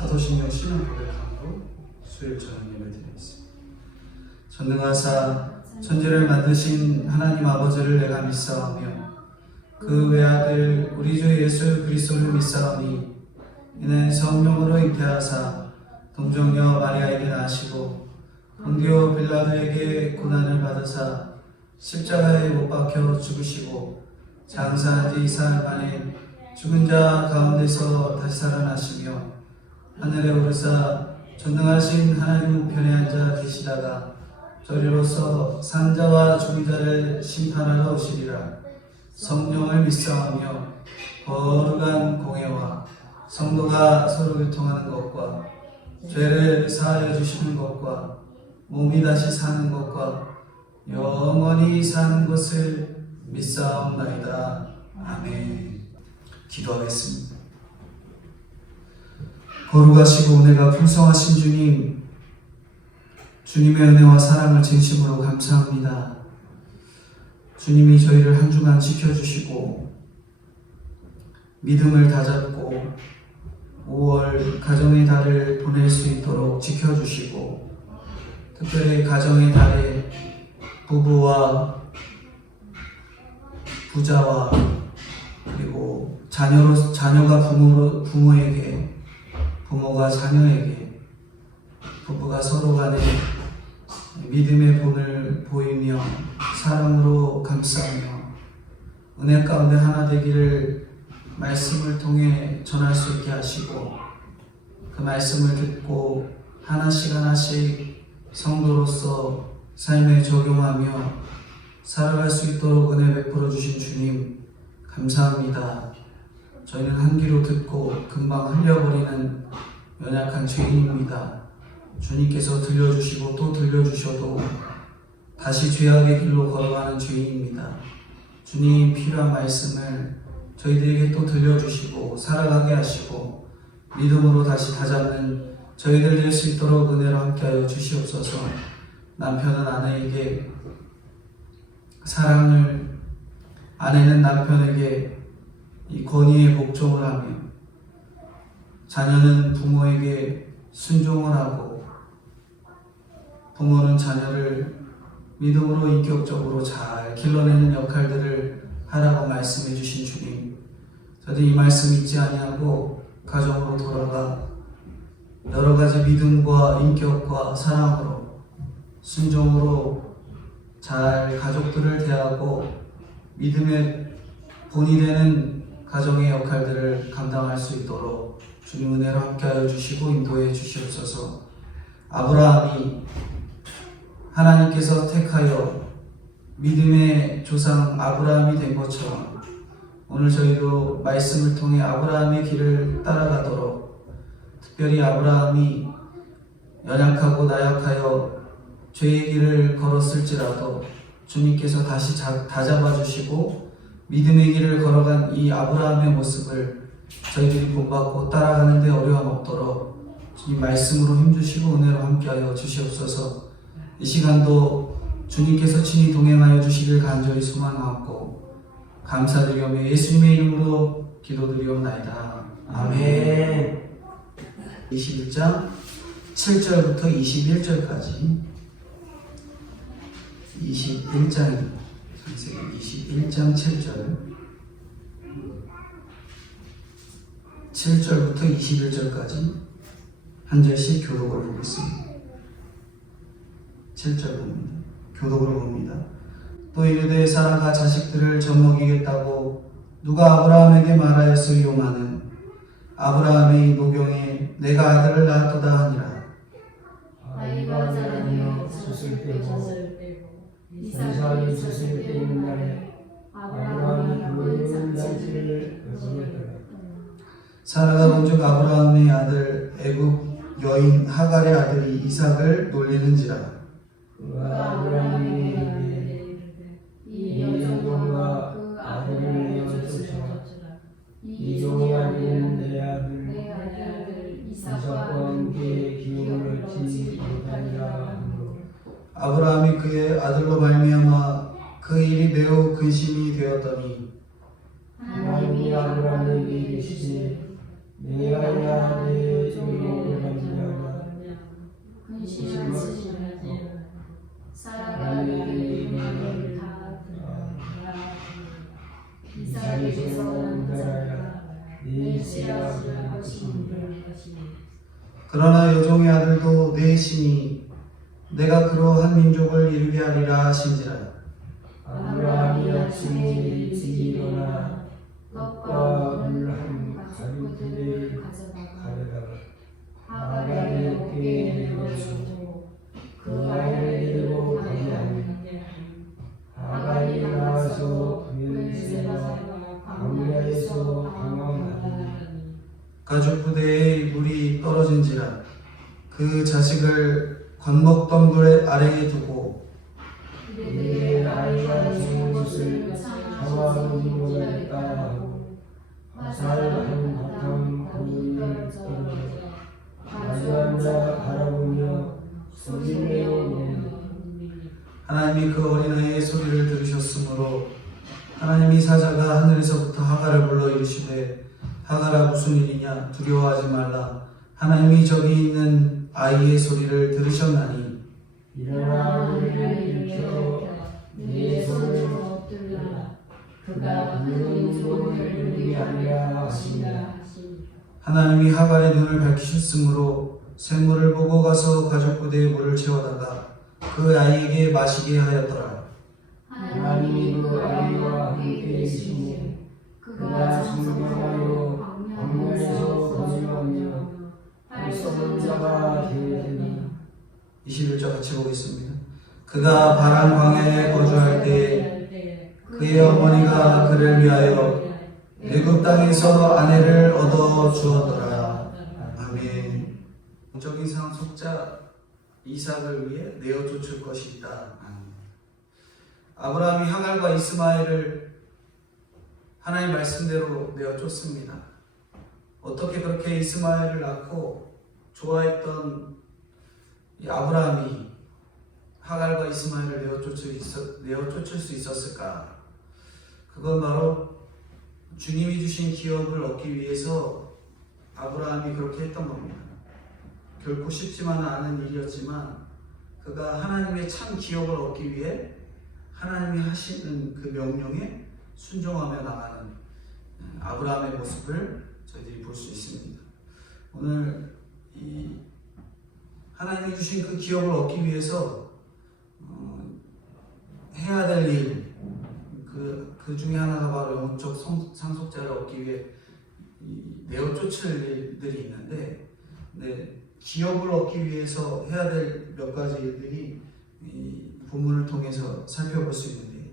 사도신경 신앙 고백함으로 수요일 저녁 예배 드리겠습니다. 전능하사 천지를 만드신 하나님 아버지를 내가 믿사오며 그 외아들 우리 주 예수 그리스도를 믿사오니 이는 성령으로 잉태하사 동정녀 마리아에게 나시고 본디오 빌라도에게 고난을 받으사 십자가에 못 박혀 죽으시고 장사한 지 4일 만에 죽은 자 가운데서 다시 살아나시며 하늘에 오르사 전능하신 하나님 우편에 앉아 계시다가 저리로서 산자와 죽은 자를 심판하러 오시리라. 성령을 믿사오며 거룩한 공회와 성도가 서로 교통하는 것과 죄를 사하여 주시는 것과 몸이 다시 사는 것과 영원히 사는 것을 믿사옵나이다. 아멘. 기도하겠습니다. 거룩하시고 은혜가 풍성하신 주님, 주님의 은혜와 사랑을 진심으로 감사합니다. 주님이 저희를 한 주간 지켜주시고 믿음을 다잡고 5월 가정의 달을 보낼 수 있도록 지켜주시고 특별히 가정의 달에 부부와 부자와 그리고 자녀가 부모에게, 부모가 자녀에게, 부부가 서로 간에 믿음의 본을 보이며 사랑으로 감싸며 은혜 가운데 하나 되기를 말씀을 통해 전할 수 있게 하시고 그 말씀을 듣고 하나씩 하나씩 성도로서 삶에 적용하며 살아갈 수 있도록 은혜 베풀어 주신 주님 감사합니다. 저희는 한 귀로 듣고 금방 흘려버리는 연약한 죄인입니다. 주님께서 들려주시고 또 들려주셔도 다시 죄악의 길로 걸어가는 죄인입니다. 주님 필요한 말씀을 저희들에게 또 들려주시고 살아가게 하시고 믿음으로 다시 다잡는 저희들 될 수 있도록 은혜로 함께하여 주시옵소서. 남편은 아내에게 사랑을, 아내는 남편에게 이 권위에 복종을 하며 자녀는 부모에게 순종을 하고 부모는 자녀를 믿음으로 인격적으로 잘 길러내는 역할들을 하라고 말씀해 주신 주님, 저도 이 말씀 잊지 아니하고 가정으로 돌아가 여러 가지 믿음과 인격과 사랑으로 순종으로 잘 가족들을 대하고 믿음의 본이 되는 가정의 역할들을 감당할 수 있도록 주님 은혜로 함께하여 주시고 인도해 주시옵소서. 아브라함이 하나님께서 택하여 믿음의 조상 아브라함이 된 것처럼 오늘 저희도 말씀을 통해 아브라함의 길을 따라가도록, 특별히 아브라함이 연약하고 나약하여 죄의 길을 걸었을지라도 주님께서 다시 다잡아 주시고 믿음의 길을 걸어간 이 아브라함의 모습을 저희들이 본받고 따라가는 데 어려움 없도록 주님 말씀으로 힘주시고 은혜로 함께하여 주시옵소서. 이 시간도 주님께서 친히 동행하여 주시길 간절히 소망하고 감사드리오며 예수님의 이름으로 기도드리옵나이다. 아멘. 21장 7절부터 21절까지 21장 7절부터 21절까지 한 절씩 교독을 보겠습니다. 7절 봅니다. 교독으로 봅니다. 또 이르되 사라가 자식들을 젖먹이겠다고 누가 아브라함에게 말하였으리오마는 아브라함의 노경에 내가 아들을 낳았도다 하니라. 아이가 자라며 젖을 빼고 이삭이 젖을 빼는 날에 아브라함이 그 잔치를 거두었더라. 사라가 본즉 아브라함의 아들 애굽 여인 하갈의 아들이 이삭을 놀리는지라. 아브라함이 이 여종과 그 아들을 내어주시라. 이 종이 아들은 내 아들 이삭과 함께 기업을 얻지 못하리라 하므로 아브라함이 그의 아들로 말미암아 그 일이 매우 근심이 되었더니 하나님이 아브라함에게 이르시되 내가 내 종으로 씨앗을 것이니 그러나 여종의 아들도 내 신이 내가 그로 한 민족을 이루게 하리라 하신지라. 아브라함이 아침에 일찍 일어나 떡과 물 한 가죽부대를 가져다가 하갈의 어깨에 내려주고 그 아이를 데리고 가니하니 하갈이 나와서 그에서 광야에서 방황하니 가죽 부대에 물이 떨어진지라. 그 자식을 건목덩굴 아래에 두고 그의 아이가 죽은 것을 저와 이모에 따라하고 화살한 바탕 거기를 떨어져 가져앉아 바라보며 소리내어 오니 하나님이 그 어린아이의 소리를 들으셨으므로 하나님이 사자가 하늘에서부터 하갈을 불러 이르시되 하갈아 무슨 일이냐 두려워하지 말라. 하나님이 저기 있는 아이의 소리를 들으셨나니 일어나 우리를 일으켜 네 손을 엎들라. 그가 그의 손을 누르게 하리라 하시니라. 하나님이 하갈의 눈을 밝히셨으므로 샘물을 보고 가서 가죽 부대에 물을 채워다가 그 아이에게 마시게 하였더라. 하나님이 그 아이와 함께 계시니 그가 순종하여 광야에서 거주하며 발석은 자가 되었으니 21절 같이 보겠습니다. 그가 바란 광야에 거주할 때 그의 어머니가 그를 위하여 애굽 땅에서 아내를 얻어 주었더라. 아멘. 영적인 상속자 이삭을 위해 내어 쫓을 것이 있다. 아멘. 아브라함이 하갈과 이스마엘을 하나님 말씀대로 내어 쫓습니다. 어떻게 그렇게 이스마엘을 낳고 좋아했던 이 아브라함이 하갈과 이스마엘을 내어 쫓을 수 있었을까? 그건 바로 주님이 주신 기업을 얻기 위해서 아브라함이 그렇게 했던 겁니다. 결코 쉽지만은 않은 일이었지만 그가 하나님의 참 기업을 얻기 위해 하나님이 하시는 그 명령에 순종하며 나가는 아브라함의 모습을 저희들이 볼 수 있습니다. 오늘 이 하나님이 주신 그 기업을 얻기 위해서 해야 될 일, 그 중에 하나가 바로 영적 상속자를 얻기 위해 내어 쫓을 일들이 있는데, 기업을 얻기 위해서 해야 될 몇 가지 일들이 이 본문을 통해서 살펴볼 수 있는데,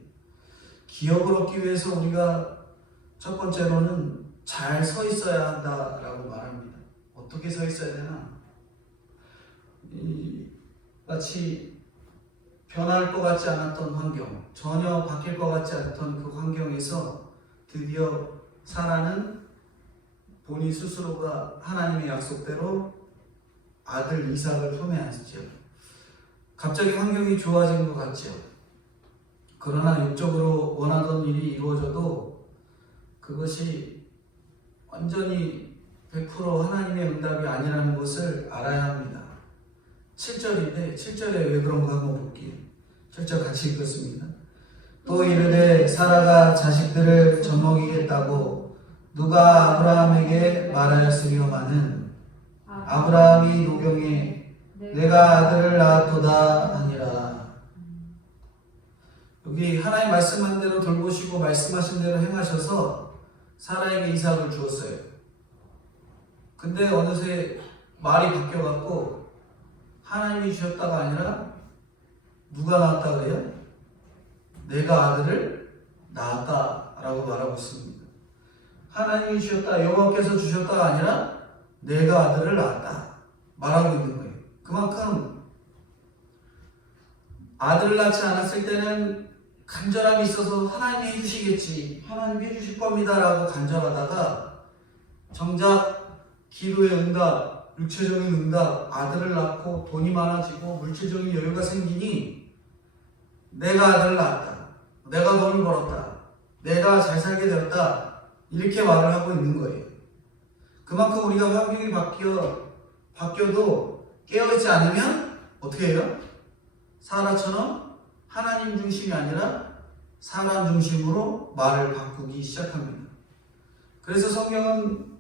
기업을 얻기 위해서 우리가 첫 번째로는 잘 서 있어야 한다라고 말합니다. 어떻게 서 있어야 되나? 마치 변할 것 같지 않았던 환경, 전혀 바뀔 것 같지 않던 그 환경에서 드디어 사라는 본인 스스로가 하나님의 약속대로 아들 이삭을 품에 안죠. 갑자기 환경이 좋아진 것 같죠. 그러나 육적으로 원하던 일이 이루어져도 그것이 완전히 100% 하나님의 응답이 아니라는 것을 알아야 합니다. 7절인데 7절에 왜 그런가 한번 볼게요. 7절 같이 읽겠습니다. 또 이르되 사라가 자식들을 젖먹이겠다고 누가 아브라함에게 말하였으려마는 아브라함이 노경에 내가 아들을 낳았도다 하니라. 여기 하나님 말씀한 대로 돌보시고 말씀하신 대로 행하셔서 사라에게 이삭을 주었어요. 근데 어느새 말이 바뀌어갖고 하나님이 주셨다가 아니라 누가 낳았다 그래요? 내가 아들을 낳았다라고 말하고 있습니다. 하나님이 주셨다, 여호와께서 주셨다가 아니라 내가 아들을 낳았다 말하고 있는 거예요. 그만큼 아들을 낳지 않았을 때는 간절함이 있어서 하나님이 해주시겠지, 하나님이 해주실 겁니다 라고 간절하다가 정작 기도의 응답, 육체적인 응답, 아들을 낳고 돈이 많아지고 물질적인 여유가 생기니 내가 아들을 낳았다, 내가 돈을 벌었다, 내가 잘 살게 되었다, 이렇게 말을 하고 있는 거예요. 그만큼 우리가 환경이 바뀌어도 깨어있지 않으면 어떻게 해요? 사라처럼 하나님 중심이 아니라 사람 중심으로 말을 바꾸기 시작합니다. 그래서 성경은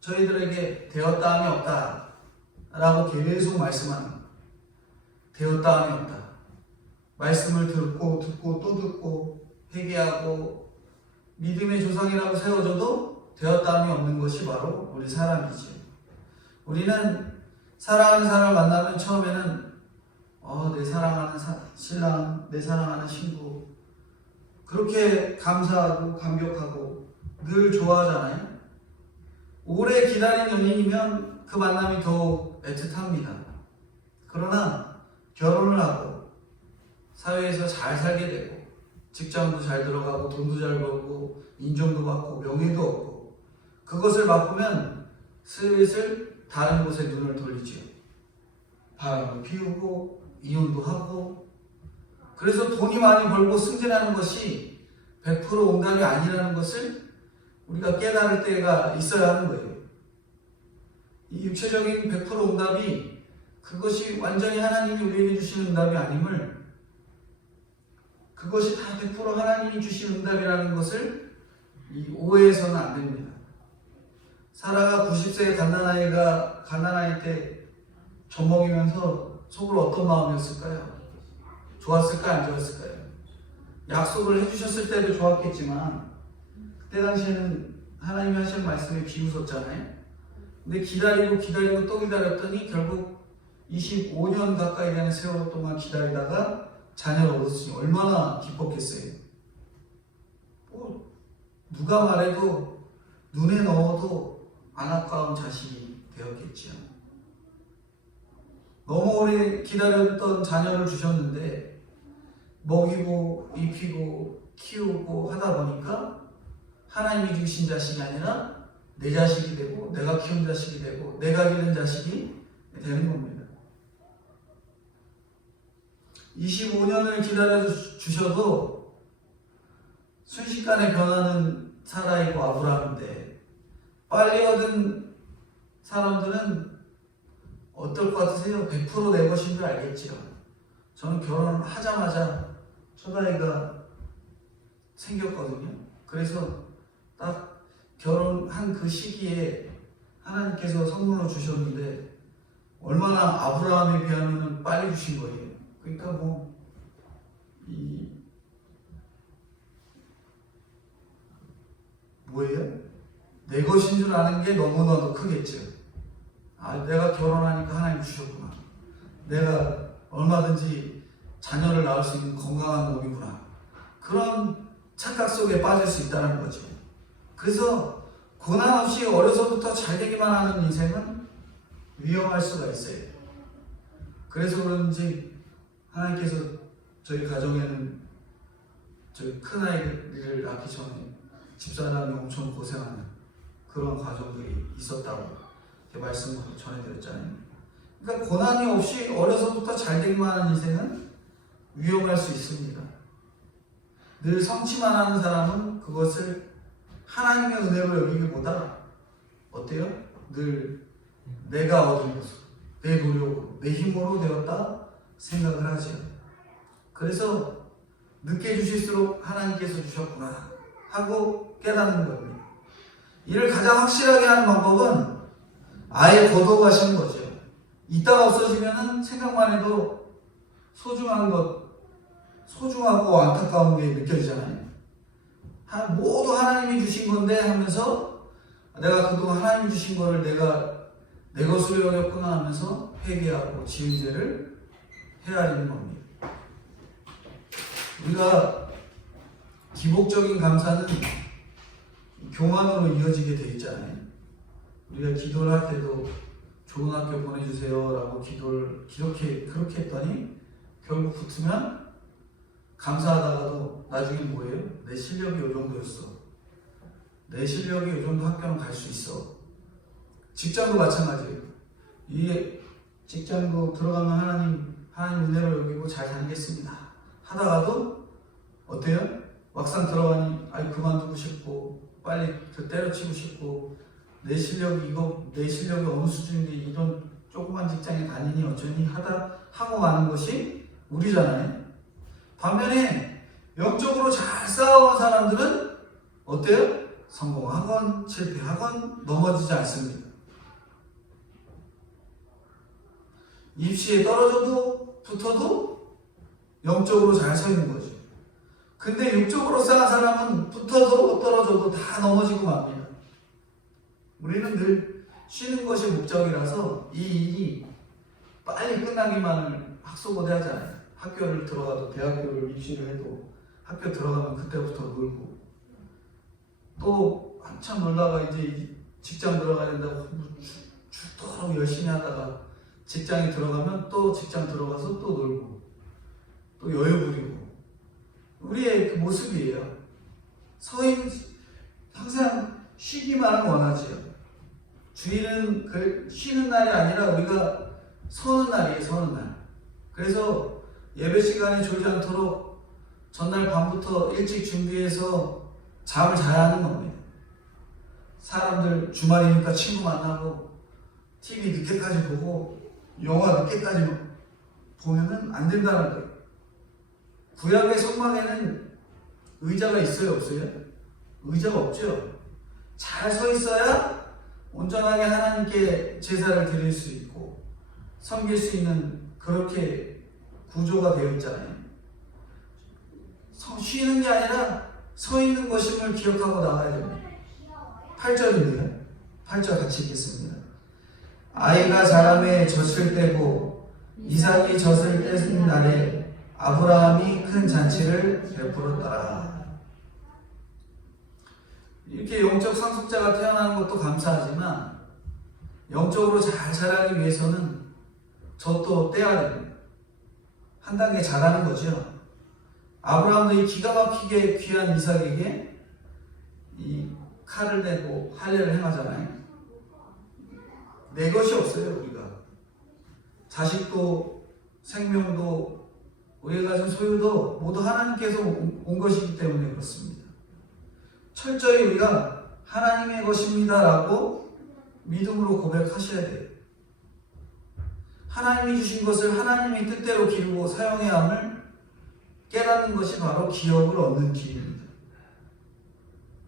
저희들에게 되었다함이 없다 라고 계속 말씀하는 거예요. 되었다함이 없다. 말씀을 듣고 또 듣고 회개하고 믿음의 조상이라고 세워져도 되었다함이 없는 것이 바로 우리 사람이지. 우리는 사랑하는 사람을 만나면 처음에는 내 사랑하는 신랑, 내 사랑하는 친구 그렇게 감사하고 감격하고 늘 좋아하잖아요. 오래 기다린 연인이면 그 만남이 더욱 애틋합니다. 그러나 결혼을 하고 사회에서 잘 살게 되고 직장도 잘 들어가고 돈도 잘 벌고 인정도 받고 명예도 얻고 그것을 맛보면 슬슬 다른 곳에 눈을 돌리죠. 바람을 피우고 이혼도 하고. 그래서 돈이 많이 벌고 승진하는 것이 100% 응답이 아니라는 것을 우리가 깨달을 때가 있어야 하는 거예요. 이 육체적인 100% 응답이 그것이 완전히 하나님이 우리에게 주신 응답이 아님을, 그것이 다 100% 하나님이 주신 응답이라는 것을 오해해서는 안 됩니다. 사라가 90세에 갓난아이 때 젖먹이면서 속으로 어떤 마음이었을까요? 좋았을까 안 좋았을까요? 약속을 해주셨을 때도 좋았겠지만 그때 당시에는 하나님이 하신 말씀에 비웃었잖아요. 근데 기다리고 또 기다렸더니 결국 25년 가까이 되는 세월 동안 기다리다가 자녀를 얻었으니 얼마나 기뻤겠어요. 누가 말해도 눈에 넣어도 안아까운 자식이 되었겠지요. 너무 오래 기다렸던 자녀를 주셨는데 먹이고 입히고 키우고 하다 보니까 하나님이 주신 자식이 아니라 내 자식이 되고 내가 키운 자식이 되고 내가 기른 자식이 되는 겁니다. 25년을 기다려 주셔도 순식간에 변하는 사라이고 아브라함인데 빨리 얻은 사람들은 어떨 것 같으세요? 100% 내 것인 줄 알겠지요. 저는 결혼을 하자마자 첫아이가 생겼거든요. 그래서 딱 결혼한 그 시기에 하나님께서 선물로 주셨는데 얼마나 아브라함에 비하면 빨리 주신 거예요. 그러니까 뭐예요? 내 것인 줄 아는 게 너무나도 크겠죠. 내가 결혼하니까 하나님 주셨구나. 내가 얼마든지 자녀를 낳을 수 있는 건강한 몸이구나. 그런 착각 속에 빠질 수 있다는 거죠. 그래서 고난 없이 어려서부터 잘 되기만 하는 인생은 위험할 수가 있어요. 그래서 그런지 하나님께서 저희 가정에는 저희 큰아이를 낳기 전에 집사람이 엄청 고생하는 그런 과정들이 있었다고 말씀을 전해드렸잖아요. 그러니까 고난이 없이 어려서부터 잘 되기만 하는 인생은 위험할 수 있습니다. 늘 성취만 하는 사람은 그것을 하나님의 은혜로 여기기보다 어때요? 늘 내가 얻은 것으로, 내 노력으로, 내 힘으로 되었다 생각을 하죠. 그래서 늦게 주실수록 하나님께서 주셨구나 하고 깨닫는 겁니다. 이를 가장 확실하게 하는 방법은 아예 거둬가시는 거죠. 이따가 없어지면은 생각만 해도 소중하고 안타까운 게 느껴지잖아요. 모두 하나님이 주신 건데 하면서 내가 그동안 하나님이 주신 거를 내가 내 것으로 여겼구나 하면서 회개하고 지은 죄를 헤아리는 겁니다. 우리가 기복적인 감사는 교만으로 이어지게 돼 있잖아요. 우리가 기도를 할 때도 좋은 학교 보내주세요 라고 기도를 그렇게 했더니 결국 붙으면 감사하다가도 나중에 뭐예요? 내 실력이 이 정도였어. 내 실력이 이 정도 학교는 갈 수 있어. 직장도 마찬가지예요. 이 직장도 들어가면 하나님 은혜로 여기고 잘 다니겠습니다 하다가도 어때요? 막상 들어가니 그만두고 싶고 빨리 때려치고 싶고 내 실력이 어느 수준인데 이런 조그만 직장에 다니니 어쩌니 하고 마는 것이 우리잖아요. 반면에 영적으로 잘 싸워온 사람들은 어때요? 성공하건 실패하건 넘어지지 않습니다. 입시에 떨어져도 붙어도 영적으로 잘 서 있는 거죠. 근데 육적으로 쌓은 사람은 붙어도 떨어져도 다 넘어지고 맙니다. 우리는 늘 쉬는 것이 목적이라서 이 일이 빨리 끝나기만을 학소고대하잖아요. 학교를 들어가도 대학교를 입시를 해도 학교 들어가면 그때부터 놀고 또 한참 놀다가 이제 직장 들어가야 된다고 죽도록 열심히 하다가 직장에 들어가면 또 직장 들어가서 또 놀고 또 여유 부리고 우리의 그 모습이에요. 항상 쉬기만을 원하지요. 주일은 쉬는 날이 아니라 우리가 서는 날이에요. 서는 날. 그래서 예배 시간에 졸지 않도록 전날 밤부터 일찍 준비해서 잠을 자야 하는 겁니다. 사람들 주말이니까 친구 만나고 TV 늦게까지 보고 영화 늦게까지 보면은 안 된다는 거예요. 구약의 성막에는 의자가 있어요? 없어요? 의자가 없죠. 잘 서 있어야 온전하게 하나님께 제사를 드릴 수 있고 섬길 수 있는 그렇게 구조가 되어 있잖아요. 쉬는 게 아니라 서 있는 것임을 기억하고 나가야 됩니다. 8절인데요. 8절 같이 읽겠습니다. 아이가 자라매 젖을 떼고 이삭이 젖을 떼는 날에 아브라함이 큰 잔치를 베풀었더라. 이렇게 영적 상속자가 태어나는 것도 감사하지만 영적으로 잘 자라기 위해서는 젖도 떼야 됩니다. 한 단계 자라는 거죠. 아브라함도 이 기가 막히게 귀한 이삭에게 이 칼을 내고 할례를 행하잖아요. 내 것이 없어요. 우리가 자식도 생명도 우리가 가진 소유도 모두 하나님께서 온 것이기 때문에 그렇습니다. 철저히 우리가 하나님의 것입니다 라고 믿음으로 고백하셔야 돼요. 하나님이 주신 것을 하나님의 뜻대로 기르고 사용해야 함을 깨닫는 것이 바로 기업을 얻는 길입니다.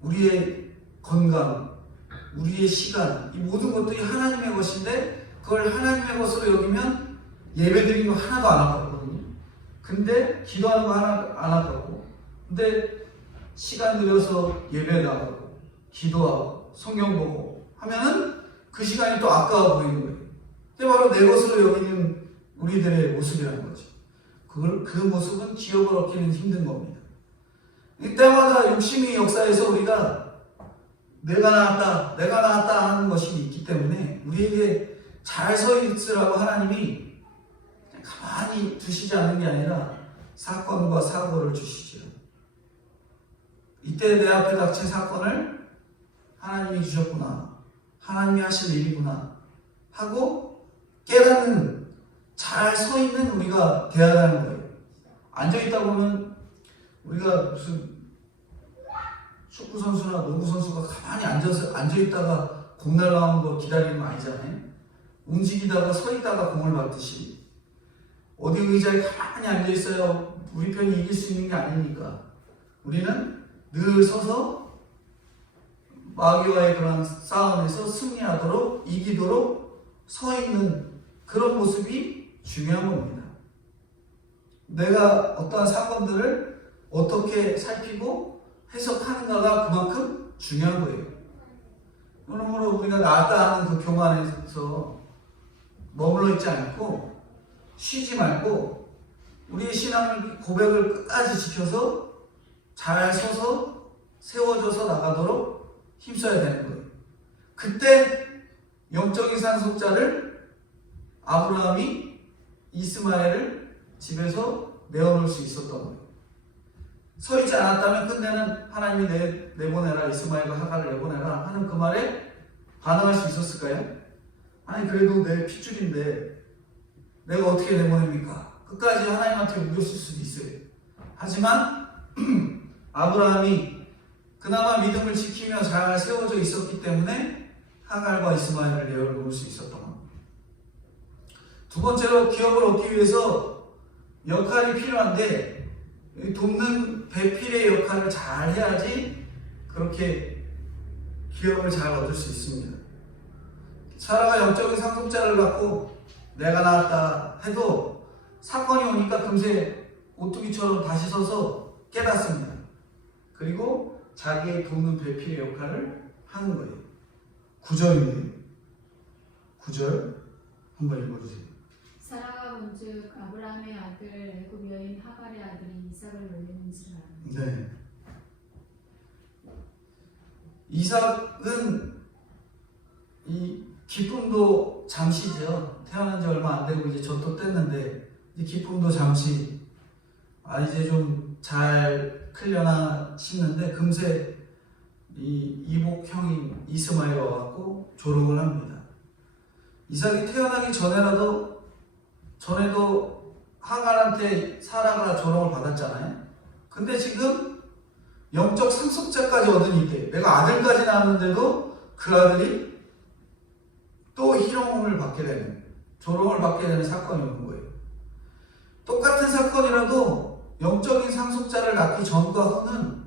우리의 건강, 우리의 시간, 이 모든 것들이 하나님의 것인데 그걸 하나님의 것으로 여기면 예배드린 거 하나도 안 아깝거든요. 근데 기도하는 거 하나 안 아깝고 근데 시간 들여서 예배 나가고 기도하고 성경 보고 하면은 그 시간이 또 아까워 보이는 거예요. 그게 바로 내 것으로 여기는 우리들의 모습이라는 거죠. 그 모습은 기업을 얻기는 힘든 겁니다. 이때마다 욕심의 역사에서 우리가 내가 나왔다 하는 것이 있기 때문에 우리에게 잘 서 있으라고 하나님이 가만히 두시지 않는 게 아니라 사건과 사고를 주시죠. 이때 내 앞에 닥친 사건을 하나님이 주셨구나. 하나님이 하실 일이구나. 하고 깨닫는 잘 서 있는 우리가 되어야 하는 거예요. 앉아있다 보면 우리가 무슨 축구선수나 농구선수가 가만히 앉아있다가 공 날라오는 거 기다리는 거 아니잖아요. 움직이다가 서 있다가 공을 받듯이 어디 의자에 가만히 앉아있어야 우리 편이 이길 수 있는 게 아니니까 우리는 늘 서서 마귀와의 그런 싸움에서 승리하도록 이기도록 서 있는 그런 모습이 중요한 겁니다. 내가 어떠한 사건들을 어떻게 살피고 해석하는가가 그만큼 중요한 거예요. 그러므로 우리가 나았다 하는 그 교만에서 머물러 있지 않고 쉬지 말고 우리의 신앙을 고백을 끝까지 지켜서 잘 서서 세워져서 나가도록 힘써야 되는 거예요. 그때 영적인 상속자를 아브라함이 이스마엘을 집에서 내어놓을 수 있었던 거예요. 서 있지 않았다면 끝내는 하나님이 내보내라, 이스마엘과 하갈을 내보내라 하는 그 말에 반응할 수 있었을까요? 아니 그래도 내 핏줄인데 내가 어떻게 내보냅니까? 끝까지 하나님한테 우겼을 수도 있어요. 하지만 아브라함이 그나마 믿음을 지키며 잘 세워져 있었기 때문에 하갈과 이스마엘을 내어놓을 수 있었던 겁니다. 두 번째로 기업을 얻기 위해서 역할이 필요한데 돕는 배필의 역할을 잘 해야지 그렇게 기업을 잘 얻을 수 있습니다. 사라가 영적인 상속자를 갖고 내가 낳았다 해도 사건이 오니까 금세 오뚜기처럼 다시 서서 깨닫습니다. 그리고 자기의 돕는 배필의 역할을 하는 거예요. 9절입니다. 9절 한번 읽어주세요. 사라가 본즉 아브라함의 아들 애굽 여인 하갈의 아들이 이삭을 놀리는지라. 네. 이삭은 이 기쁨도 잠시죠. 태어난 지 얼마 안 되고 이제 젖도 뗐는데 이 기쁨도 잠시 이제 좀 잘 클려나 싶는데 금세 이 이복 형인 이스마엘 와갖고 조롱을 합니다. 이삭이 태어나기 전에도 하갈한테 사라가 조롱을 받았잖아요. 근데 지금 영적 상속자까지 얻은 이때 내가 아들까지 낳았는데도 그 아들이 또 희롱을 받게 되는, 조롱을 받게 되는 사건이 오는 거예요. 똑같은 사건이라도 영적인 상속자를 낳기 전과 후는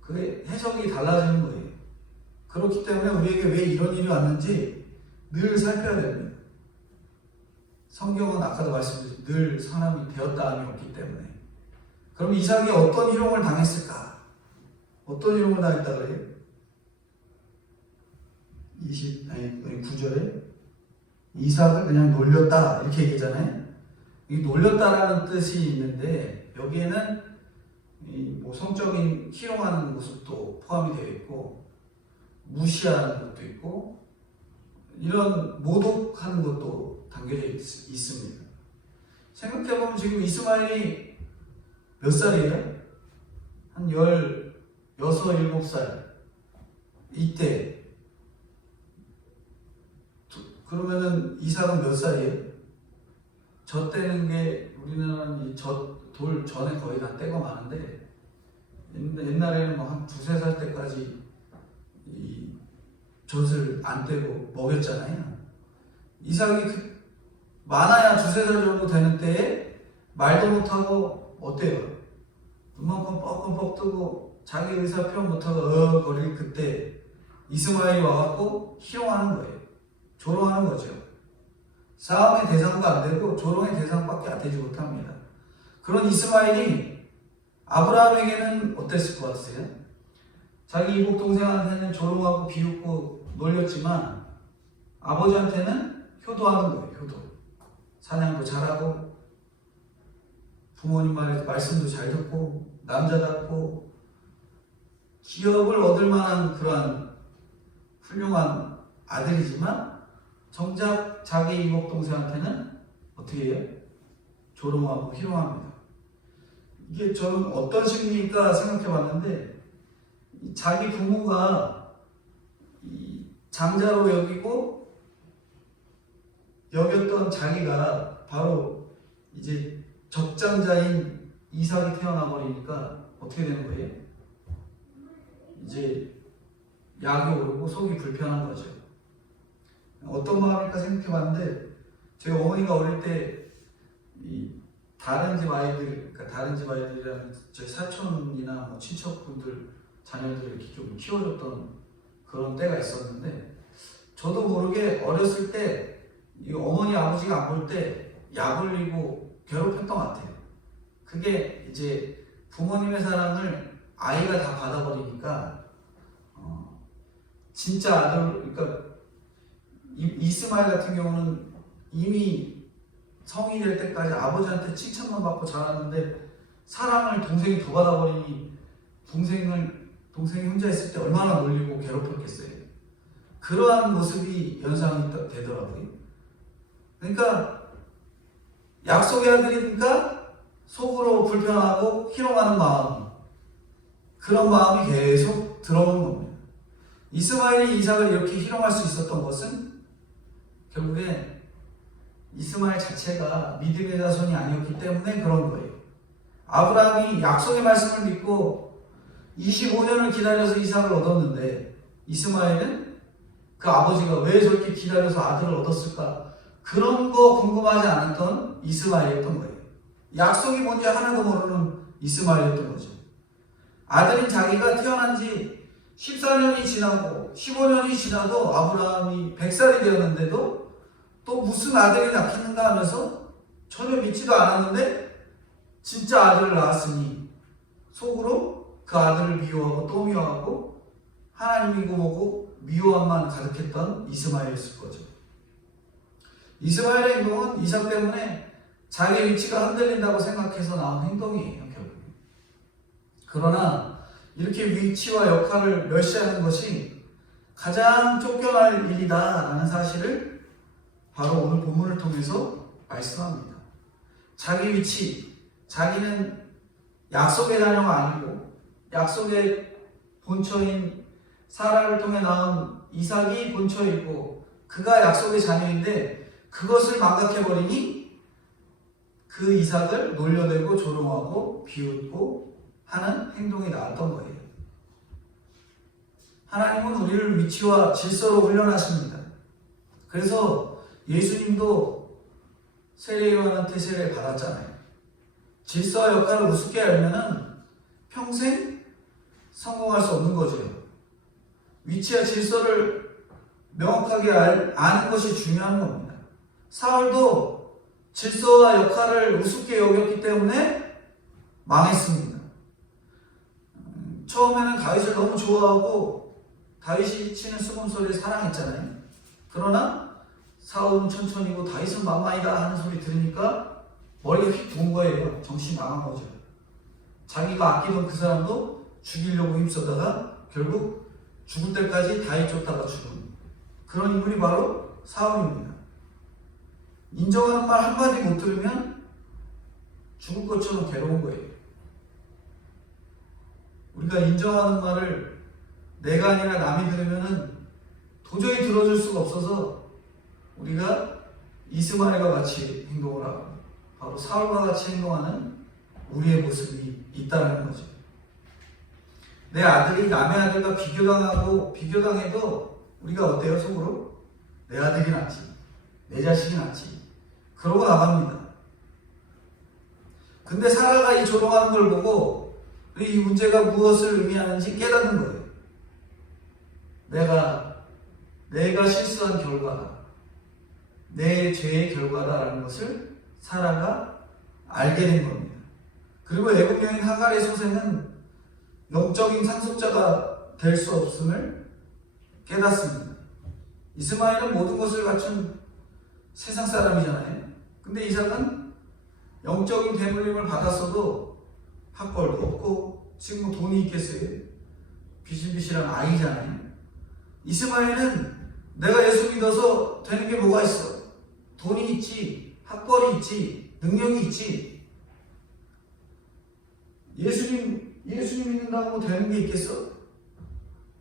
그게 해석이 달라지는 거예요. 그렇기 때문에 우리에게 왜 이런 일이 왔는지 늘 살펴야 됩니다. 성경은 아까도 말씀드렸듯이 늘 사람이 되었다 함이 없기 때문에. 그럼 이삭이 어떤 희롱을 당했을까? 어떤 희롱을 당했다 그래요? 9절에 이삭을 그냥 놀렸다 이렇게 얘기하잖아요. 이 놀렸다라는 뜻이 있는데 여기에는 뭐 성적인 희롱하는 모습도 포함이 되어 있고 무시하는 것도 있고 이런 모독하는 것도 담겨져 있습니다. 생각해보면 지금 이스마엘이 몇 살이에요? 한 16, 17살 이때. 그러면은 이삭은 몇 살이에요? 젖 떼는 게 우리나라는 돌 전에 거의 다 떼고 마는데 옛날에는 뭐 한 2-3살 때까지 이 젖을 안 떼고 먹였잖아요. 이삭이 많아야 2-3살 정도 되는 때에 말도 못하고 어때요? 눈만큼 뻑뻑 뜨고 자기 의사 표현 못하고 거릴 그때 이스마엘이 와갖고 희롱하는 거예요. 조롱하는 거죠. 싸움의 대상도 안 되고 조롱의 대상밖에 되지 못합니다. 그런 이스마엘이 아브라함에게는 어땠을 것 같으세요? 자기 이복 동생한테는 조롱하고 비웃고 놀렸지만 아버지한테는 효도하는 거예요. 효도. 사냥도 잘하고 부모님 말씀도 잘 듣고 남자답고 기업을 얻을 만한 그러한 훌륭한 아들이지만 정작 자기 이복 동생한테는 어떻게 해요? 조롱하고 희롱합니다. 이게 저는 어떤 심리일까 생각해 봤는데 자기 부모가 장자로 여겼던 자기가 바로 이제 적장자인 이삭이 태어나 버리니까 어떻게 되는 거예요? 이제 약이 오르고 속이 불편한 거죠. 어떤 마음일까 생각해 봤는데 제 어머니가 어릴 때 다른 집 아이들이라는 제 사촌이나 뭐 친척분들 자녀들을 이렇게 좀 키워줬던 그런 때가 있었는데 저도 모르게 어렸을 때 이 어머니 아버지가 안 볼 때 약 올리고 괴롭혔던 것 같아요. 그게 이제 부모님의 사랑을 아이가 다 받아버리니까 진짜 아들, 그러니까 이스마엘 같은 경우는 이미 성인이 될 때까지 아버지한테 칭찬만 받고 자랐는데 사랑을 동생이 더 받아버리니 동생이 혼자 있을 때 얼마나 놀리고 괴롭혔겠어요. 그러한 모습이 연상이 되더라고요. 그러니까 약속의 아들이니까 속으로 불편하고 희롱하는 마음, 그런 마음이 계속 들어오는 겁니다. 이스마엘이 이삭을 이렇게 희롱할 수 있었던 것은 결국에 이스마엘 자체가 믿음의 자손이 아니었기 때문에 그런 거예요. 아브라함이 약속의 말씀을 믿고 25년을 기다려서 이삭을 얻었는데 이스마엘은 그 아버지가 왜 저렇게 기다려서 아들을 얻었을까? 그런 거 궁금하지 않았던 이스마엘이었던 거예요. 약속이 뭔지 하나도 모르는 이스마엘이었던 거죠. 아들인 자기가 태어난 지 14년이 지나고 15년이 지나도 아브라함이 100살이 되었는데도 또 무슨 아들이 낳겠는가 하면서 전혀 믿지도 않았는데 진짜 아들을 낳았으니 속으로 그 아들을 미워하고 또 미워하고 하나님이고 뭐고 미워함만 가득했던 이스마엘이었을 거죠. 이스마엘의 행동은 이삭 때문에 자기 위치가 흔들린다고 생각해서 나온 행동이에요, 결국. 그러나 이렇게 위치와 역할을 멸시하는 것이 가장 쫓겨날 일이다라는 사실을 바로 오늘 본문을 통해서 말씀합니다. 자기 위치, 자기는 약속의 자녀가 아니고 약속의 본처인 사라를 통해 낳은 이삭이 본처이고 그가 약속의 자녀인데 그것을 망각해버리니 그 이삭을 놀려대고 조롱하고 비웃고 하는 행동이 나왔던 거예요. 하나님은 우리를 위치와 질서로 훈련하십니다. 그래서 예수님도 세례요한한테 세례를 받았잖아요. 질서와 역할을 우습게 알면은 평생 성공할 수 없는 거죠. 위치와 질서를 명확하게 아는 것이 중요한 겁니다. 사울도 질서와 역할을 우습게 여겼기 때문에 망했습니다. 처음에는 다윗을 너무 좋아하고 다윗이 치는 수금소리를 사랑했잖아요. 그러나 사울은 천천히고 다윗은 만만이다 하는 소리 들으니까 머리가 휙 돈 거예요. 정신이 나간 거죠. 자기가 아끼던 그 사람도 죽이려고 힘쓰다가 결국 죽을 때까지 다윗 쫓다가 죽은 그런 인물이 바로 사울입니다. 인정하는 말 한마디 못 들으면 죽을 것처럼 괴로운 거예요. 우리가 인정하는 말을 내가 아니라 남이 들으면 도저히 들어줄 수가 없어서 우리가 이스마엘과 같이 행동을 하고 바로 사울과 같이 행동하는 우리의 모습이 있다는 거죠. 내 아들이 남의 아들과 비교당해도 우리가 어때요? 속으로? 내 아들이 낫지, 내 자식이 낫지, 그러고 나갑니다. 근데 사라가 이 조롱하는 걸 보고 이 문제가 무엇을 의미하는지 깨닫는 거예요. 내가 실수한 결과다, 내 죄의 결과다라는 것을 사라가 알게 된 겁니다. 그리고 애굽 여인 하갈의 소생은 영적인 상속자가 될 수 없음을 깨닫습니다. 이스마엘은 모든 것을 갖춘 세상 사람이잖아요. 근데 이삭은 영적인 대물림을 받았어도 학벌도 없고 지금 뭐 돈이 있겠어요? 비실비실한 아이잖아요. 이스마엘은 내가 예수 믿어서 되는 게 뭐가 있어? 돈이 있지, 학벌이 있지, 능력이 있지. 예수님 믿는다고 되는 게 있겠어?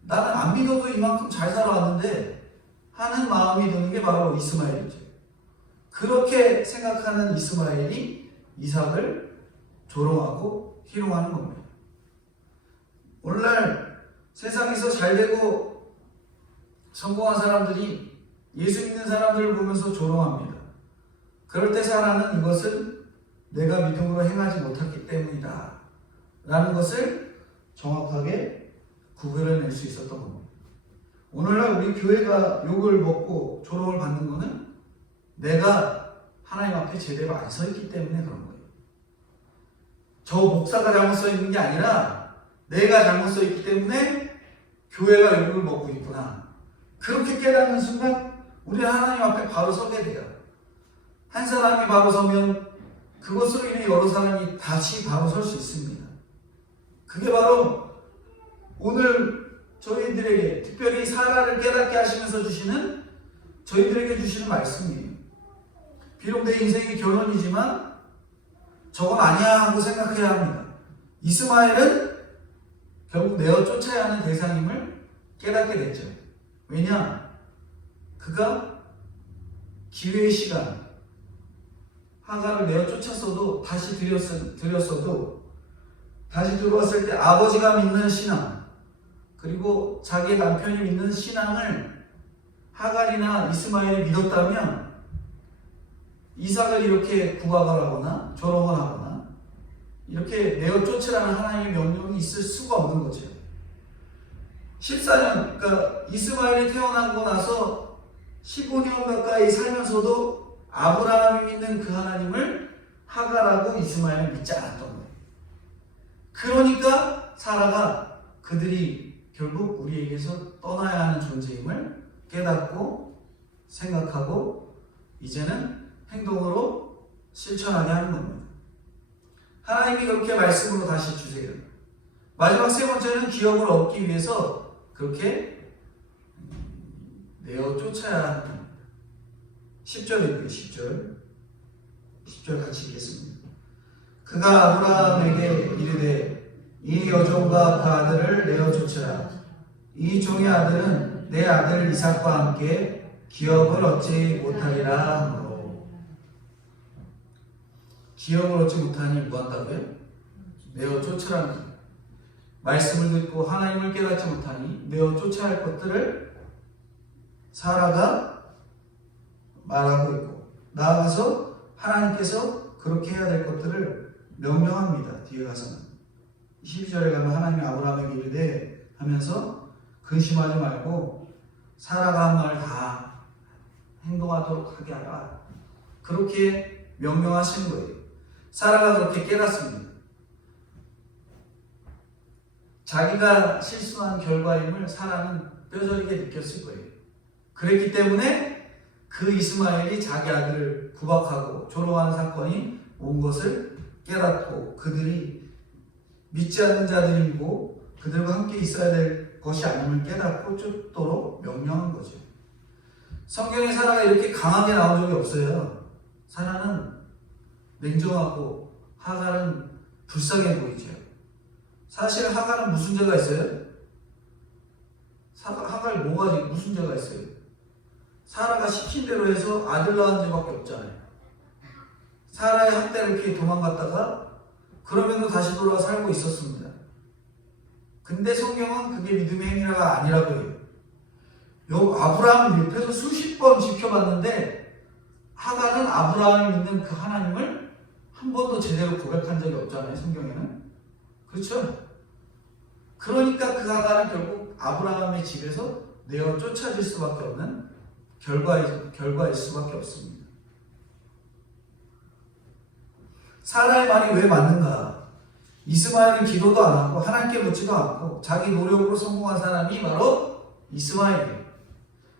나는 안 믿어도 이만큼 잘 살아왔는데 하는 마음이 드는 게 바로 이스마엘이죠. 그렇게 생각하는 이스마엘이 이삭을 조롱하고 희롱하는 겁니다. 오늘날 세상에서 잘되고 성공한 사람들이 예수 믿는 사람들을 보면서 조롱합니다. 그럴 때 사라는 이것은 내가 믿음으로 행하지 못했기 때문이다 라는 것을 정확하게 구별해낼 수 있었던 겁니다. 오늘날 우리 교회가 욕을 먹고 조롱을 받는 것은 내가 하나님 앞에 제대로 안 서 있기 때문에 그런 거예요. 저 목사가 잘못 서 있는 게 아니라 내가 잘못 서 있기 때문에 교회가 욕을 먹고 있구나. 그렇게 깨닫는 순간 우리는 하나님 앞에 바로 서게 돼요. 한 사람이 바로 서면 그것으로 인해 여러 사람이 다시 바로 설 수 있습니다. 그게 바로 오늘 저희들에게 특별히 사라를 깨닫게 하시면서 주시는 저희들에게 주시는 말씀이에요. 비록 내 인생이 결혼이지만 저건 아니야 하고 생각해야 합니다. 이스마엘은 결국 내어 쫓아야 하는 대상임을 깨닫게 됐죠. 왜냐? 그가 기회의 시간 하갈을 내어 쫓았어도 다시 들였어도 다시 들어왔을 때 아버지가 믿는 신앙 그리고 자기 남편이 믿는 신앙을 하갈이나 이스마엘이 믿었다면 이삭을 이렇게 구박을 하거나 조롱을 하거나 이렇게 내어 쫓으라는 하나님의 명령이 있을 수가 없는 거죠. 14년, 그러니까 이스마엘이 태어나고 나서 15년 가까이 살면서도 아브라함이 믿는 그 하나님을 하갈하고 이스마엘은 믿지 않았던 거예요. 그러니까 사라가 그들이 결국 우리에게서 떠나야 하는 존재임을 깨닫고 생각하고 이제는 행동으로 실천하게 하는 겁니다. 하나님이 그렇게 말씀으로 다시 주세요. 마지막 세 번째는 기업을 얻기 위해서 그렇게 내어 쫓아야 하는 겁니다. 10절이고요. 10절 같이 읽겠습니다. 그가 아브라함에게 이르되 이 여종과 그 아들을 내어 쫓으라. 이 종의 아들은 내 아들 이삭과 함께 기업을 얻지 못하리라 하므로. 기업을 얻지 못하니 뭐 한다고요? 내어 쫓으라는 거예요. 말씀을 듣고 하나님을 깨닫지 못하니 내어 쫓아야 할 것들을 사라가 말하고 있고, 나아가서 하나님께서 그렇게 해야 될 것들을 명령합니다. 뒤에 가서는 12절에 가면 하나님이 아브라함에게 이르되 하면서 근심하지 말고 사라가 한 말 다 행동하도록 하게 하라. 그렇게 명령하시는 거예요. 사라가 그렇게 깨닫습니다. 자기가 실수한 결과임을 사라는 뼈저리게 느꼈을 거예요. 그랬기 때문에 그 이스마엘이 자기 아들을 구박하고 조롱하는 사건이 온 것을 깨닫고 그들이 믿지 않는 자들이고 그들과 함께 있어야 될 것이 아님을 깨닫고 쫓도록 명령한 거죠. 성경에 사라가 이렇게 강하게 나온 적이 없어요. 사라는 냉정하고 하갈은 불쌍해 보이죠. 사실 하갈은 무슨 죄가 있어요? 하갈 무슨 죄가 있어요? 사라가 시킨 대로 해서 아들 낳은 죄밖에 없잖아요. 사라의 학대를 피해 도망갔다가 그러면서 다시 돌아와 살고 있었습니다. 근데 성경은 그게 믿음의 행위가 아니라고 해요. 아브라함을 옆에서 수십 번 지켜봤는데 하갈은 아브라함이 믿는 그 하나님을 한 번도 제대로 고백한 적이 없잖아요. 성경에는. 그렇죠? 그러니까 그 하갈은 결국 아브라함의 집에서 내어 쫓아질 수밖에 없는 결과일 수밖에 없습니다. 사라의 말이 왜 맞는가? 이스마엘은 기도도 안 하고 하나님께 묻지도 않고 자기 노력으로 성공한 사람이 바로 이스마엘이에요.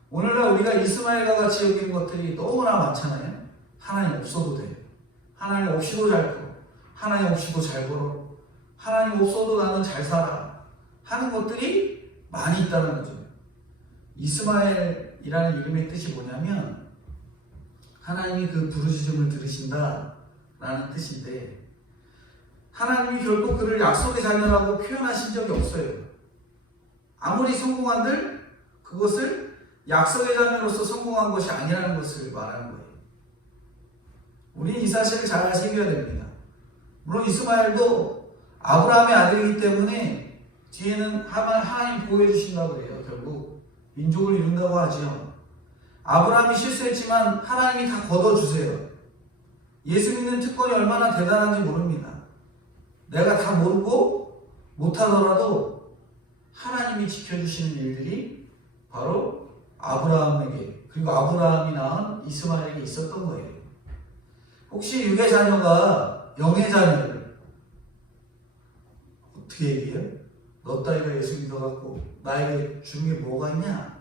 오늘날 우리가 이스마엘과 같이 여기는 것들이 너무나 많잖아요. 하나님 없어도 돼. 하나님 없이도 잘 커. 하나님 없이도 잘 벌어. 하나님 없어도 나는 잘 살아. 하는 것들이 많이 있다는 거죠. 이스마엘이라는 이름의 뜻이 뭐냐면 하나님이 그 부르짖음을 들으신다 라는 뜻인데, 하나님이 결국 그를 약속의 자녀라고 표현하신 적이 없어요. 아무리 성공한들 그것을 약속의 자녀로서 성공한 것이 아니라는 것을 말하는 거예요. 우리는 이 사실을 잘 새겨야 됩니다. 물론 이스마엘도 아브라함의 아들이기 때문에 뒤에는 하나님 보호해 주신다고 해요. 결국 민족을 이룬다고 하죠. 아브라함이 실수했지만 하나님이 다 걷어주세요. 예수 믿는 특권이 얼마나 대단한지 모릅니다. 내가 다 모르고 못하더라도 하나님이 지켜주시는 일들이 바로 아브라함에게, 그리고 아브라함이 낳은 이스마엘에게 있었던 거예요. 혹시 육의 자녀가 영의 자녀를 어떻게 얘기해요? 너 따위가 예수 믿어갖고 나에게 주는 게 뭐가 있냐?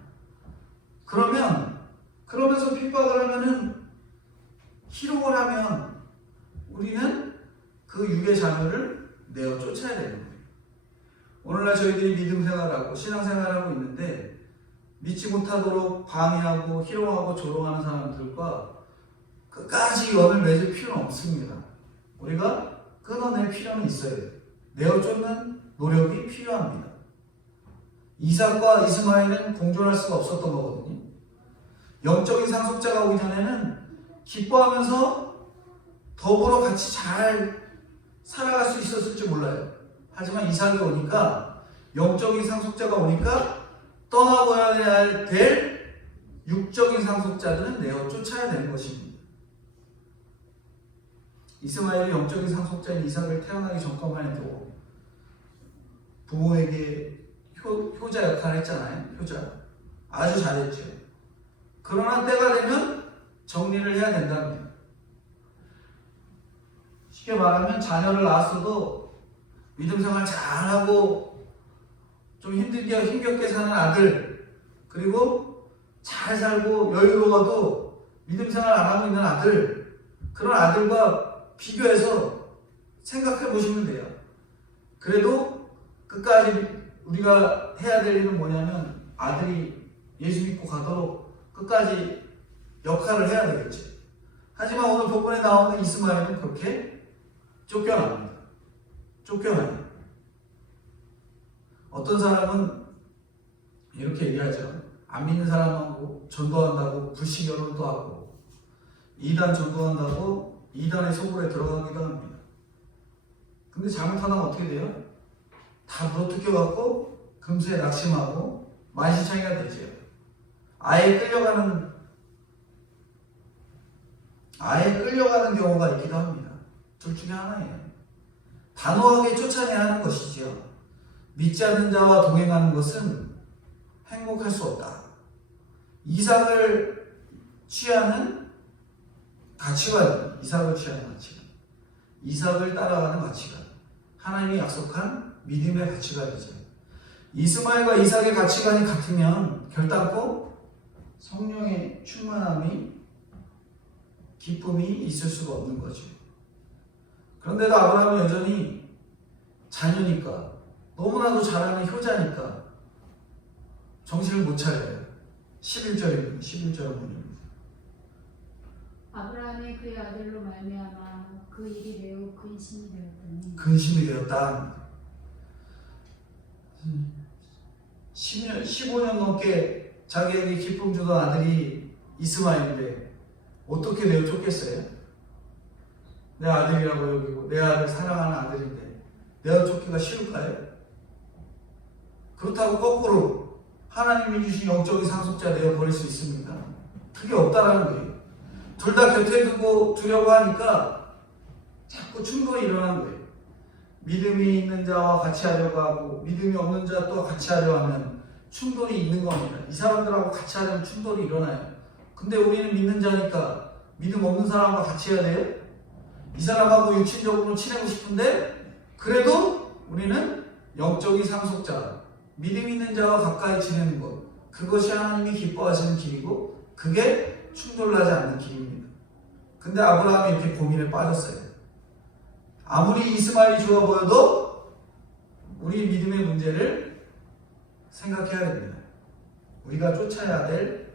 그러면서 핍박을 하면은, 희롱을 하면 우리는 그 육의 자녀를 내어 쫓아야 되는 거예요. 오늘날 저희들이 믿음 생활하고 신앙 생활하고 있는데 믿지 못하도록 방해하고 희롱하고 조롱하는 사람들과 끝까지 연을 맺을 필요는 없습니다. 우리가 끊어낼 필요는 있어요. 내어 쫓는 노력이 필요합니다. 이삭과 이스마엘은 공존할 수가 없었던 거거든요. 영적인 상속자가 오기 전에는 기뻐하면서 더불어 같이 잘 살아갈 수 있었을지 몰라요. 하지만 이삭이 오니까, 영적인 상속자가 오니까 떠나버려야 될 육적인 상속자들은 내어 쫓아야 되는 것입니다. 이스마엘이 영적인 상속자인 이삭을 태어나기 전까만 해도 부모에게 효자 역할을 했잖아요. 효자. 아주 잘했죠. 그러나 때가 되면 정리를 해야 된답니다. 쉽게 말하면 자녀를 낳았어도 믿음 생활 잘하고 좀 힘겹게 사는 아들, 그리고 잘 살고 여유로워도 믿음 생활 안 하고 있는 아들, 그런 아들과 비교해서 생각해 보시면 돼요. 그래도 끝까지 우리가 해야 될 일은 뭐냐면 아들이 예수 믿고 가도록 끝까지 역할을 해야 되겠죠. 하지만 오늘 본문에 나오는 이스마엘은 그렇게 쫓겨납니다. 쫓겨나요. 어떤 사람은 이렇게 얘기하죠. 안 믿는 사람하고 전도한다고 불신 결혼도 하고 이단 전도한다고 이단의 속으로 들어가기도 합니다. 근데 잘못하면 어떻게 돼요? 다 물어뜯겨갖고 금수에 낙심하고 만신창이가 되죠. 아예 끌려가는 경우가 있기도 합니다. 둘 중에 하나예요. 단호하게 쫓아내야 하는 것이지요. 믿지 않는 자와 동행하는 것은 행복할 수 없다. 이삭을 취하는 가치관, 이삭을 따라가는 가치관, 하나님이 약속한 믿음의 가치관이죠. 이스마엘과 이삭의 가치관이 같으면 결단코 성령의 충만함이, 기쁨이 있을 수가 없는 거죠. 그런데도 아브라함은 여전히 자녀니까, 너무나도 잘하는 효자니까 정신을 못 차려요. 11절입니다. 아브라함이 그의 아들로 말미암아 그 일이 매우 근심이 되었더니 근심이 되었다. 15년 넘게 자기에게 기쁨 주던 아들이 이스마엘인데 어떻게 내어 쫓겠어요? 내 아들이라고 여기고 내 아들 사랑하는 아들인데 내어 쫓기가 쉬울까요? 그렇다고 거꾸로 하나님이 주신 영적인 상속자 내어버릴 수 있습니까? 그게 없다라는 거예요. 둘 다 곁에 두고 두려고 하니까 자꾸 충돌이 일어나는 거예요. 믿음이 있는 자와 같이 하려고 하고 믿음이 없는 자와 또 같이 하려고 하면 충돌이 있는 겁니다. 이 사람들하고 같이 하려면 충돌이 일어나요. 근데 우리는 믿는 자니까 믿음 없는 사람과 같이 해야 돼요? 이 사람하고 육신적으로 친하고 싶은데 그래도 우리는 영적인 상속자, 믿음 있는 자와 가까이 지내는 것, 그것이 하나님이 기뻐하시는 길이고 그게 충돌나지 않는 길입니다. 근데 아브라함이 이렇게 고민에 빠졌어요. 아무리 이스마엘이 좋아 보여도 우리 믿음의 문제를 생각해야 됩니다. 우리가 쫓아야 될,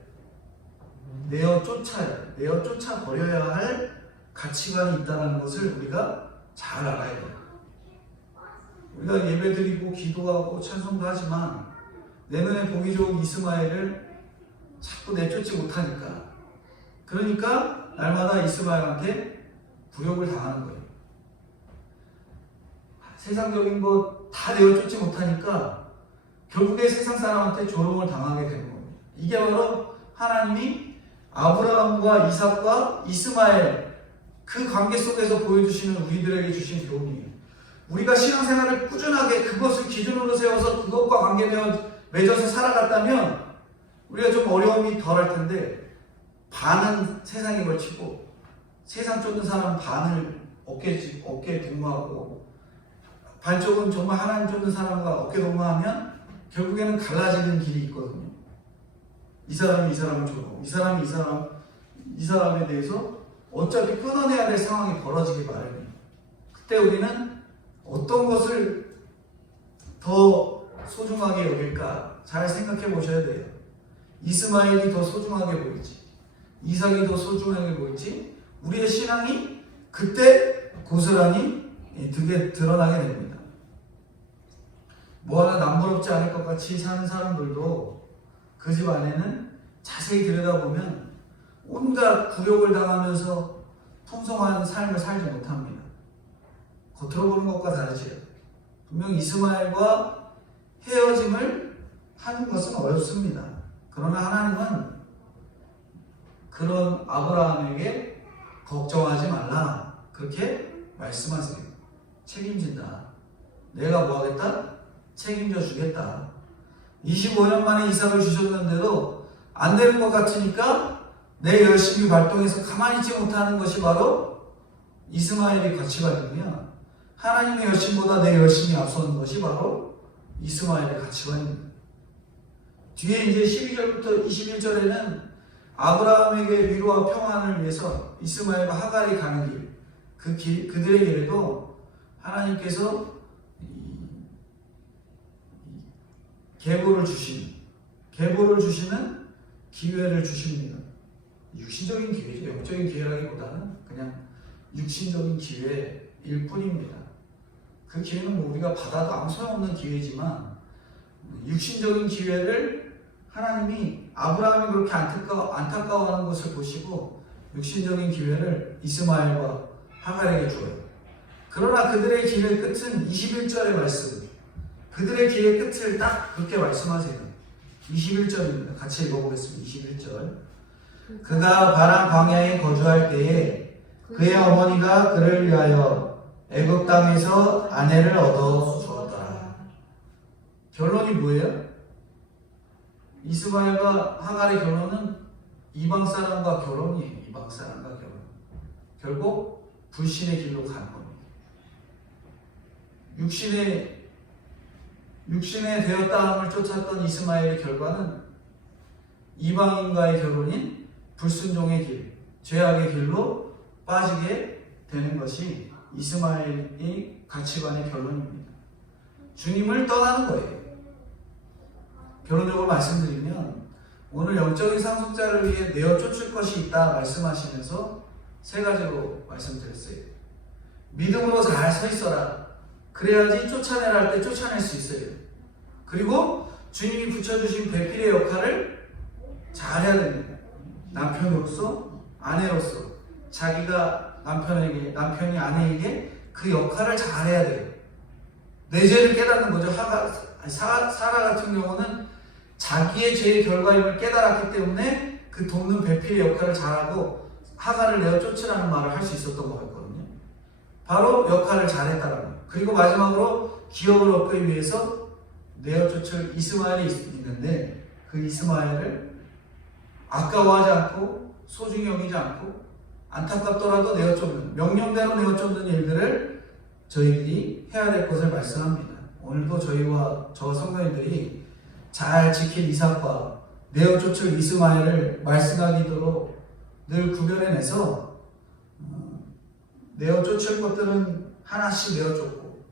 내어 쫓아 버려야 할 가치관이 있다는 것을 우리가 잘 알아야 돼요. 우리가 예배드리고 기도하고 찬송도 하지만 내 눈에 보기 좋은 이스마엘을 자꾸 내쫓지 못하니까, 그러니까 날마다 이스마엘한테 굴욕을 당하는 거예요. 세상적인 거 다 내어쫓지 못하니까 결국에 세상 사람한테 조롱을 당하게 되는 겁니다. 이게 바로 하나님이 아브라함과 이삭과 이스마엘 그 관계 속에서 보여주시는 우리들에게 주신 교훈이에요. 우리가 신앙생활을 꾸준하게 그것을 기준으로 세워서 그것과 관계 맺어서 살아갔다면 우리가 좀 어려움이 덜할 텐데, 반은 세상에 걸치고 세상 쫓는 사람은 반을 어깨에 동무하고 반쪽은 정말 하나님 쫓는 사람과 어깨 동무하면 결국에는 갈라지는 길이 있거든요. 이 사람이 이 사람을 쫓고 이 사람에 대해서 어차피 끊어내야 될 상황이 벌어지기 마련이에요. 그때 우리는 어떤 것을 더 소중하게 여길까 잘 생각해 보셔야 돼요. 이스마엘이 더 소중하게 보일지, 이삭이 더 소중하게 보일지, 우리의 신앙이 그때 고스란히 드러나게 됩니다. 뭐 하나 남부럽지 않을 것 같이 사는 사람들도 그 집 안에는 자세히 들여다보면 온갖 굴욕을 당하면서 풍성한 삶을 살지 못합니다. 겉으로 보는 것과 다르지요. 분명 이스마엘과 헤어짐을 하는 것은 어렵습니다. 그러나 하나님은 그런 아브라함에게 걱정하지 말라 그렇게 말씀하세요. 책임진다. 내가 뭐 하겠다? 책임져 주겠다. 25년 만에 이삭을 주셨는데도 안 되는 것 같으니까 내 열심히 발동해서 가만히 있지 못하는 것이 바로 이스마엘의 가치관이고요. 하나님의 열심보다 내 열심이 앞서는 것이 바로 이스마엘의 가치관입니다. 뒤에 이제 12절부터 21절에는 아브라함에게 위로와 평안을 위해서 이스마엘과 하갈이 가는 길, 그들의 길에도 하나님께서 계보를 주시는 기회를 주십니다. 육신적인 기회죠. 영적인 기회라기보다는 그냥 육신적인 기회일 뿐입니다. 그 기회는 뭐 우리가 받아도 아무 소용없는 기회지만 육신적인 기회를 하나님이 아브라함이 그렇게 안타까워하는 것을 보시고 육신적인 기회를 이스마엘과 하갈에게 줘요. 그러나 그들의 길의 끝은 21절의 말씀, 그들의 길의 끝을 딱 그렇게 말씀하세요. 21절입니다. 같이 읽어보겠습니다. 21절. 그가 바람 광야에 거주할 때에 그의 어머니가 그를 위하여 애굽 땅에서 아내를 얻어 주었더라. 결론이 뭐예요? 이스마엘과 하갈의 결론은 이방 사람과 결혼이에요. 이방 사람과 결혼. 결국 불신의 길로 가는 겁니다. 육신의 되었다함을 쫓았던 이스마엘의 결과는 이방인과의 결혼인 불순종의 길, 죄악의 길로 빠지게 되는 것이 이스마엘의 가치관의 결론입니다. 주님을 떠나는 거예요. 결론적으로 말씀드리면 오늘 영적인 상속자를 위해 내어 쫓을 것이 있다 말씀하시면서 세 가지로 말씀드렸어요. 믿음으로 잘 서 있어라. 그래야지 쫓아내라 할 때 쫓아낼 수 있어요. 그리고 주님이 붙여주신 배필의 역할을 잘해야 됩니다. 남편으로서, 아내로서 자기가 남편이 아내에게 그 역할을 잘해야 돼요. 내 죄를 깨닫는 거죠. 사라 같은 경우는 자기의 죄의 결과임을 깨달았기 때문에 그 돕는 배필의 역할을 잘하고 하갈을 내어 쫓으라는 말을 할 수 있었던 거였거든요. 바로 역할을 잘했다라는 거예요. 그리고 마지막으로 기업을 얻기 위해서 내어 쫓을 이스마엘이 있는데 그 이스마엘을 아까워하지 않고 소중히 여기지 않고 안타깝더라도 내어 쫓는, 명령대로 내어 쫓는 일들을 저희들이 해야 될 것을 말씀합니다. 오늘도 저희와 저 성도님들이 잘 지킬 이삭과 내어 쫓을 이스마엘을 말씀하기도록 늘 구별해내서 내어 쫓을 것들은 하나씩 내어 쫓고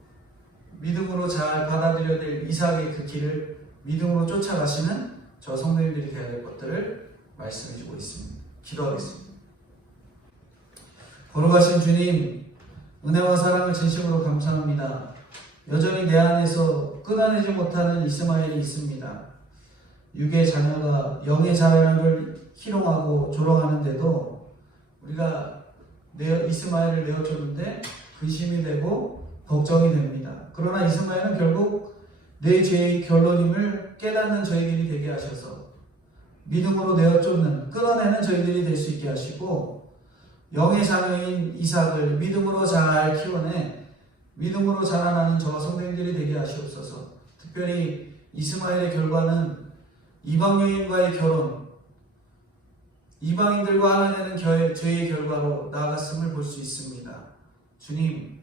믿음으로 잘 받아들여야 될 이삭의 그 길을 믿음으로 쫓아가시는 저 성도님들이 되어야 될 것들을 말씀해주고 있습니다. 기도하겠습니다. 걸어가신 주님, 은혜와 사랑을 진심으로 감사합니다. 여전히 내 안에서 끊어내지 못하는 이스마엘이 있습니다. 육의 자녀가 영의 자녀를 희롱하고 조롱하는데도 우리가 이스마엘을 내어줬는데 근심이 되고 걱정이 됩니다. 그러나 이스마엘은 결국 내 죄의 결론임을 깨닫는 저희들이 되게 하셔서 믿음으로 내어쫓는, 끊어내는 저희들이 될 수 있게 하시고 영의 자녀인 이삭을 믿음으로 잘 키워내 믿음으로 자라나는 저와 성도님들이 되게 하시옵소서. 특별히 이스마엘의 결과는 이방 여인과의 결혼, 이방인들과 하나 되는 죄의 결과로 나아갔음을 볼 수 있습니다. 주님,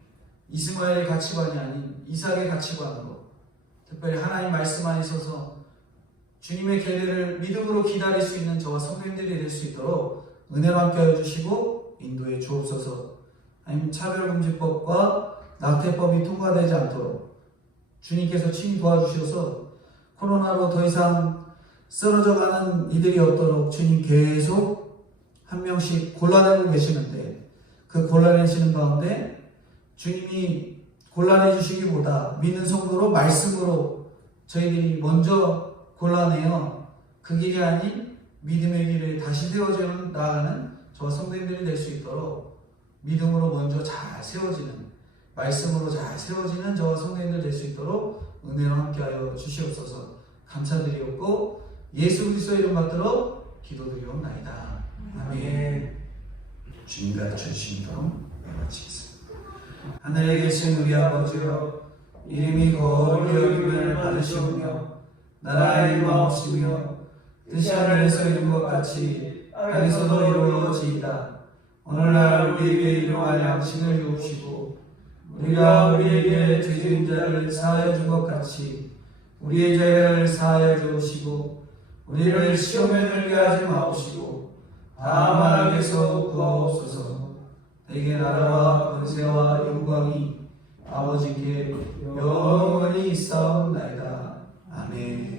이스마엘의 가치관이 아닌 이삭의 가치관으로 특별히 하나님 말씀 안에 있어서 주님의 계례를 믿음으로 기다릴 수 있는 저와 성도님들이 될 수 있도록 은혜로 함께하여 주시고 인도해 주옵소서. 하나님, 차별금지법과 낙태법이 통과되지 않도록 주님께서 친히 도와주셔서 코로나로 더 이상 쓰러져가는 이들이 없도록 주님 계속 한 명씩 골라내고 계시는데 그 골라내시는 가운데 주님이 골라내 주시기보다 믿는 성도로 말씀으로 저희들이 먼저 골라내어 그 길이 아닌 믿음의 길에 다시 세워져 나아가는 저와 성도님들이 될 수 있도록 믿음으로 먼저 잘 세워지는, 말씀으로 잘 세워지는 저와 성도님들 될 수 있도록 은혜로 함께하여 주시옵소서. 감사드리옵고 예수 그리스도의 이름 받들어 기도드리옵나이다. 아멘. 주님 가르쳐주신 기도 마치겠습니다. 하늘에 계신 우리 아버지여, 이름이 거룩히 여김을 받으시오며 나라의 마옵시며 뜻이 하늘에서 이룬 것 같이 땅에서도 이루어지이다. 오늘날 우리에게 일용할 양식을 주옵시고 우리가 우리에게 죄진 자를 사하여 준 것 같이 우리의 죄를 사하여 주옵시고 우리를 시험에 들게 하지 마옵시고 다만 악에서 구하옵소서. 내게 나라와 권세와 영광이 아버지께 영원히 있사옵나이다. 아멘.